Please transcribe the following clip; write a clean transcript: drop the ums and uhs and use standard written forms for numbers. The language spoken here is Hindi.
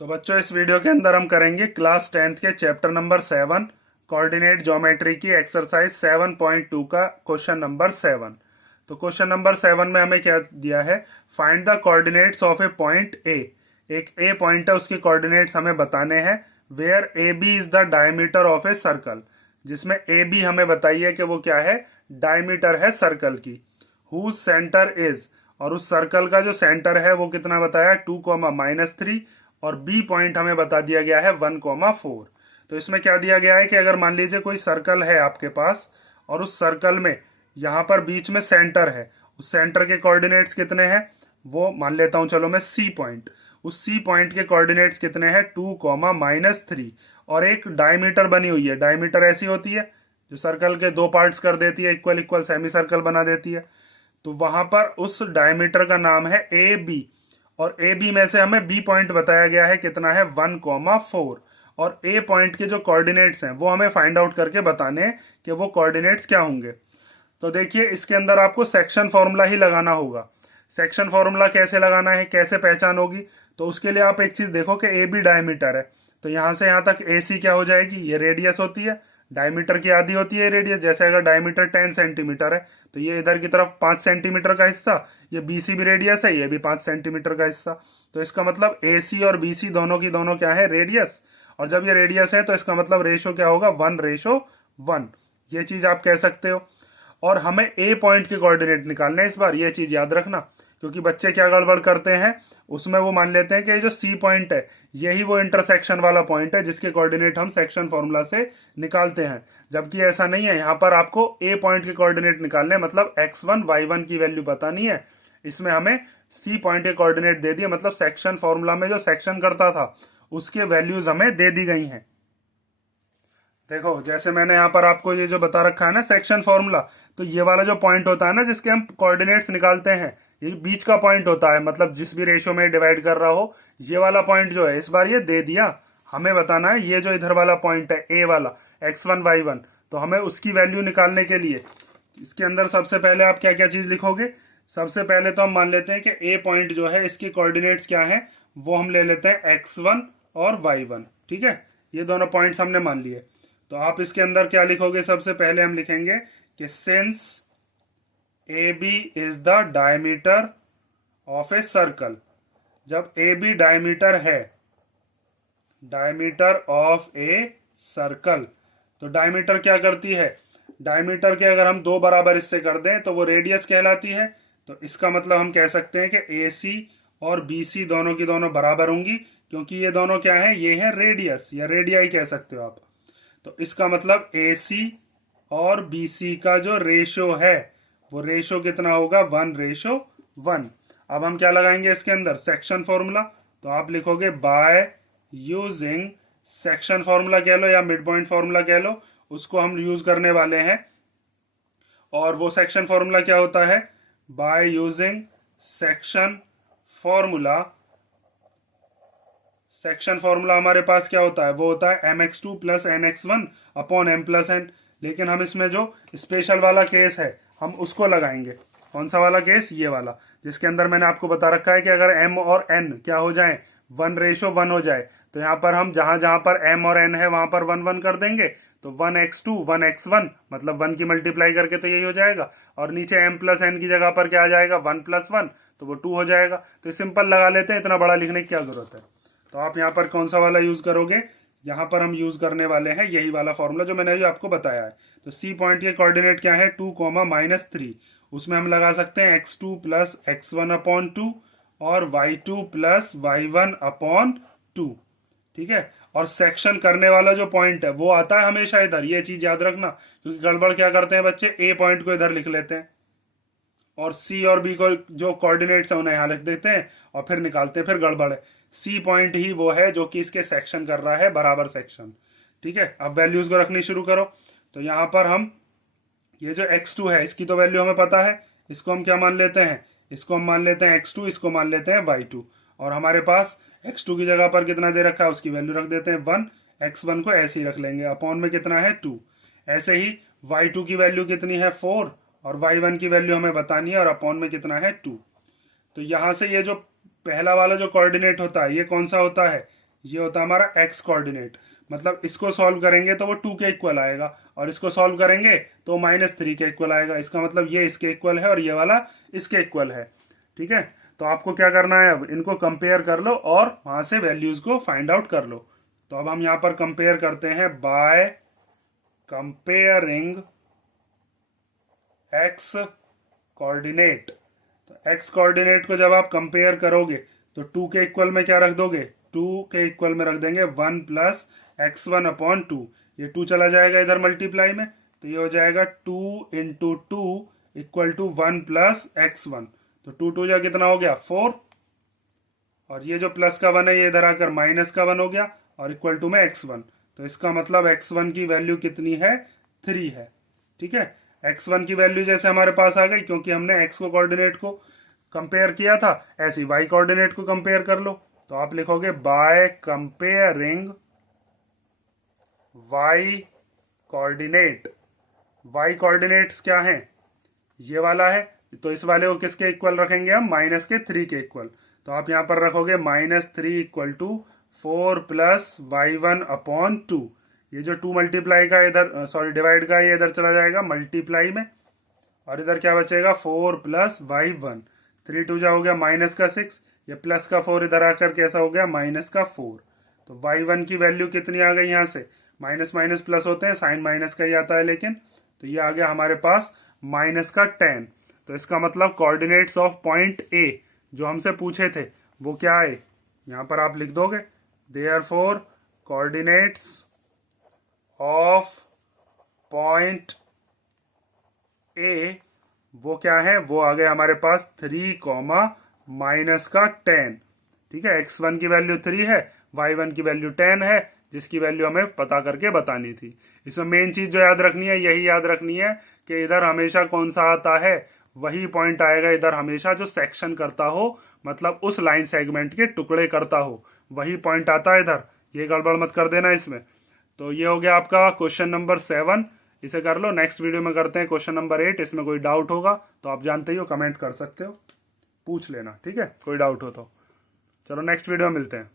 तो बच्चों इस वीडियो के अंदर हम करेंगे क्लास 10th के चैप्टर नंबर 7 कोऑर्डिनेट ज्योमेट्री की एक्सरसाइज 7.2 का क्वेश्चन नंबर 7। तो क्वेश्चन नंबर 7 में हमें क्या दिया है, find the coordinates of a point A. एक ए पॉइंट है, उसके कोऑर्डिनेट्स हमें बताने हैं। Where A B is the diameter of a circle, जिसमें ए बी हमें बताइए कि वो क्या है, डायमीटर है सर्कल की। हुज सेंटर इज, और उस सर्कल का जो सेंटर है वो कितना बताया, 2, -3, और बी पॉइंट हमें बता दिया गया है 1, 4। तो इसमें क्या दिया गया है कि अगर मान लीजिए कोई सर्कल है आपके पास और उस सर्कल में यहाँ पर बीच में सेंटर है, उस सेंटर के कोऑर्डिनेट्स कितने हैं, वो मान लेता हूँ चलो मैं सी पॉइंट। उस सी पॉइंट के कोऑर्डिनेट्स कितने हैं, 2, -3, और एक डायमीटर बनी हुई है। डायमीटर ऐसी होती है जो सर्कल के दो पार्ट्स कर देती है, इक्वल इक्वल सेमी सर्कल बना देती है। तो वहां पर उस डायमीटर का नाम है ए बी, और ए बी में से हमें बी पॉइंट बताया गया है कितना है, 1, 4। और ए पॉइंट के जो कोऑर्डिनेट्स हैं वो हमें फाइंड आउट करके बताने हैं कि वो कोऑर्डिनेट्स क्या होंगे। तो देखिए इसके अंदर आपको सेक्शन फॉर्मूला ही लगाना होगा। सेक्शन फॉर्मूला कैसे लगाना है, कैसे पहचान होगी, तो उसके लिए आप एक चीज देखो कि ए बी डायमीटर है, तो यहाँ से यहाँ तक ए सी क्या हो जाएगी, ये रेडियस होती है। डायमीटर की आधी होती है रेडियस। जैसे अगर डायमीटर 10 सेंटीमीटर है तो ये इधर की तरफ 5 सेंटीमीटर का हिस्सा, ये बी सी भी रेडियस है, ये भी 5 सेंटीमीटर का हिस्सा। तो इसका मतलब ए सी और बी सी दोनों की दोनों क्या है, रेडियस। और जब ये रेडियस है तो इसका मतलब रेशो क्या होगा, 1:1। ये चीज आप कह सकते हो। और हमें ए पॉइंट के कोऑर्डिनेट निकालने हैं इस बार, ये चीज याद रखना, क्योंकि बच्चे क्या गड़बड़ करते हैं, उसमें वो मान लेते हैं कि ये जो सी पॉइंट है यही वो इंटरसेक्शन वाला पॉइंट है जिसके कोऑर्डिनेट हम सेक्शन फॉर्मूला से निकालते हैं, जबकि ऐसा नहीं है। यहाँ पर आपको ए पॉइंट के कोऑर्डिनेट निकालने, मतलब x1 y1 की वैल्यू बतानी है। इसमें हमें सी पॉइंट के कोऑर्डिनेट दे दिए, मतलब सेक्शन फॉर्मूला में जो सेक्शन करता था उसके वैल्यूज हमें दे दी गई हैं। देखो जैसे मैंने यहाँ पर आपको ये जो बता रखा है ना सेक्शन फॉर्मूला, तो ये वाला जो पॉइंट होता है ना जिसके हम कोऑर्डिनेट्स निकालते हैं, ये बीच का पॉइंट होता है, मतलब जिस भी रेशियो में डिवाइड कर रहा हो, ये वाला पॉइंट जो है इस बार ये दे दिया। हमें बताना है ये जो इधर वाला पॉइंट है ए वाला, x1 y1, तो हमें उसकी वैल्यू निकालने के लिए इसके अंदर सबसे पहले आप क्या क्या चीज लिखोगे। सबसे पहले तो हम मान लेते हैं कि ए पॉइंट जो है इसके कोऑर्डिनेट्स क्या है, वो हम ले लेते हैं x1 और y1। ठीक है, ये दोनों पॉइंट्स हमने मान लिए। तो आप इसके अंदर क्या लिखोगे, सबसे पहले हम लिखेंगे कि since A B is the diameter of a circle. जब ए बी डायमीटर है, डायमीटर ऑफ ए सर्कल, तो डायमीटर क्या करती है, डायमीटर के अगर हम दो बराबर इससे कर दें तो वो रेडियस कहलाती है। तो इसका मतलब हम कह सकते हैं कि ए सी और बी सी दोनों की दोनों बराबर होंगी, क्योंकि ये दोनों क्या है, ये है रेडियस या रेडियाई कह सकते हो आप। तो इसका मतलब ए सी और बी सी का जो रेशो है वो रेशो कितना होगा, 1:1। अब हम क्या लगाएंगे इसके अंदर, सेक्शन फॉर्मूला। तो आप लिखोगे बाय यूजिंग, सेक्शन फॉर्मूला कह लो या मिड पॉइंट फॉर्मूला कह लो, उसको हम यूज करने वाले हैं। और वो सेक्शन फॉर्मूला क्या होता है, by using section formula. Section formula हमारे पास क्या होता है, वो होता है mx2 + nx1 अपॉन m+n। लेकिन हम इसमें जो स्पेशल वाला केस है हम उसको लगाएंगे। कौन सा वाला केस, ये वाला, जिसके अंदर मैंने आपको बता रखा है कि अगर m और n क्या हो जाए, 1:1 हो जाए, तो यहाँ पर हम जहां जहां पर m और n है वहां पर 1 1 कर देंगे। तो 1x2 1x1, मतलब 1 की मल्टीप्लाई करके तो यही हो जाएगा, और नीचे m+n की जगह पर क्या आ जाएगा, 1 + 1, तो वो 2 हो जाएगा। तो सिंपल लगा लेते हैं, इतना बड़ा लिखने की क्या जरूरत है। तो आप यहाँ पर कौन सा वाला यूज करोगे, यहाँ पर हम यूज करने वाले हैं यही वाला फॉर्मूला जो मैंने अभी आपको बताया है। तो सी पॉइंट के कोऑर्डिनेट क्या है, 2, उसमें हम लगा सकते हैं x2 + x1/2 और y2 + y1/2। ठीक है, और सेक्शन करने वाला जो पॉइंट है वो आता है हमेशा इधर, ये चीज याद रखना, क्योंकि गड़बड़ क्या करते हैं बच्चे, ए पॉइंट को इधर लिख लेते हैं और सी और बी को जो कोऑर्डिनेट्स है उन्हें यहाँ लिख देते हैं और फिर निकालते हैं, फिर गड़बड़ है। सी पॉइंट ही वो है जो कि इसके सेक्शन कर रहा है, बराबर सेक्शन। ठीक है, अब वैल्यूज को रखनी शुरू करो। तो यहाँ पर हम ये जो x2 है इसकी तो वैल्यू हमें पता है, इसको हम क्या मान लेते हैं, इसको हम मान लेते हैं x2, इसको मान लेते हैं y2। और हमारे पास x2 की जगह पर कितना दे रखा है उसकी वैल्यू रख देते हैं 1, x1 को ऐसे ही रख लेंगे, अपॉन में कितना है 2। ऐसे ही y2 की वैल्यू कितनी है 4, और y1 की वैल्यू हमें बतानी है, और अपॉन में कितना है 2। तो यहाँ से ये जो पहला वाला जो कोऑर्डिनेट होता है ये कौन सा होता है, ये होता है हमारा एक्स कोऑर्डिनेट। मतलब इसको सॉल्व करेंगे तो वो 2 के इक्वल आएगा, और इसको सॉल्व करेंगे तो -3 के इक्वल आएगा। इसका मतलब ये इसके इक्वल है और ये वाला इसके इक्वल है। ठीक है, तो आपको क्या करना है, अब इनको कंपेयर कर लो और वहां से वैल्यूज को फाइंड आउट कर लो। तो अब हम यहाँ पर कंपेयर करते हैं बाय कंपेयरिंग एक्स कोऑर्डिनेट। तो एक्स कोऑर्डिनेट को जब आप कंपेयर करोगे तो 2 के इक्वल में क्या रख दोगे, 2 के इक्वल में रख देंगे 1 प्लस x1/2। ये 2 चला जाएगा इधर मल्टीप्लाई में, तो ये हो जाएगा 2 into 2 equal to 1 plus x1। तो 2 2 जा कितना हो गया 4, और ये जो प्लस का 1 है ये इधर आकर माइनस का 1 हो गया, और इक्वल टू में x1। तो इसका मतलब x1 की वैल्यू कितनी है, 3 है। ठीक है, x1 की वैल्यू जैसे हमारे पास आ गई, क्योंकि हमने x को कोऑर्डिनेट को कंपेयर किया था, ऐसे ही y कोऑर्डिनेट को कंपेयर कर लो। तो आप लिखोगे by comparing y coordinate. y coordinates क्या हैं, ये वाला है, तो इस वाले को किसके इक्वल रखेंगे हम, -3 के इक्वल। तो आप यहाँ पर रखोगे -3 इक्वल टू 4 प्लस y1/2। ये जो 2 मल्टीप्लाई का इधर सॉरी डिवाइड का ये इधर चला जाएगा मल्टीप्लाई में, और इधर क्या बचेगा 4 प्लस y1। 3 2 जा हो गया -6, ये प्लस का 4 इधर आकर कैसा हो गया -4। तो y1 की वैल्यू कितनी आ गई, यहाँ से माइनस माइनस प्लस होते हैं, साइन माइनस का ही आता है लेकिन, तो ये आ गया हमारे पास -10। तो इसका मतलब कोऑर्डिनेट्स ऑफ पॉइंट ए जो हमसे पूछे थे वो क्या है, यहाँ पर आप लिख दोगे therefore coordinates of point A वो क्या है, वो आ गए हमारे पास 3, -10। ठीक है, x1 की वैल्यू 3 है, y1 की वैल्यू 10 है, जिसकी वैल्यू हमें पता करके बतानी थी। इसमें मेन चीज जो याद रखनी है, यही याद रखनी है कि इधर हमेशा कौन सा आता है, वही पॉइंट आएगा इधर हमेशा जो सेक्शन करता हो, मतलब उस लाइन सेगमेंट के टुकड़े करता हो, वही पॉइंट आता है इधर। ये गड़बड़ मत कर देना इसमें। तो ये हो गया आपका क्वेश्चन नंबर 7, इसे कर लो। नेक्स्ट वीडियो में करते हैं क्वेश्चन नंबर 8। इसमें कोई डाउट होगा तो आप जानते ही हो, कमेंट कर सकते हो, पूछ लेना। ठीक है, कोई डाउट हो तो। चलो नेक्स्ट वीडियो में मिलते हैं।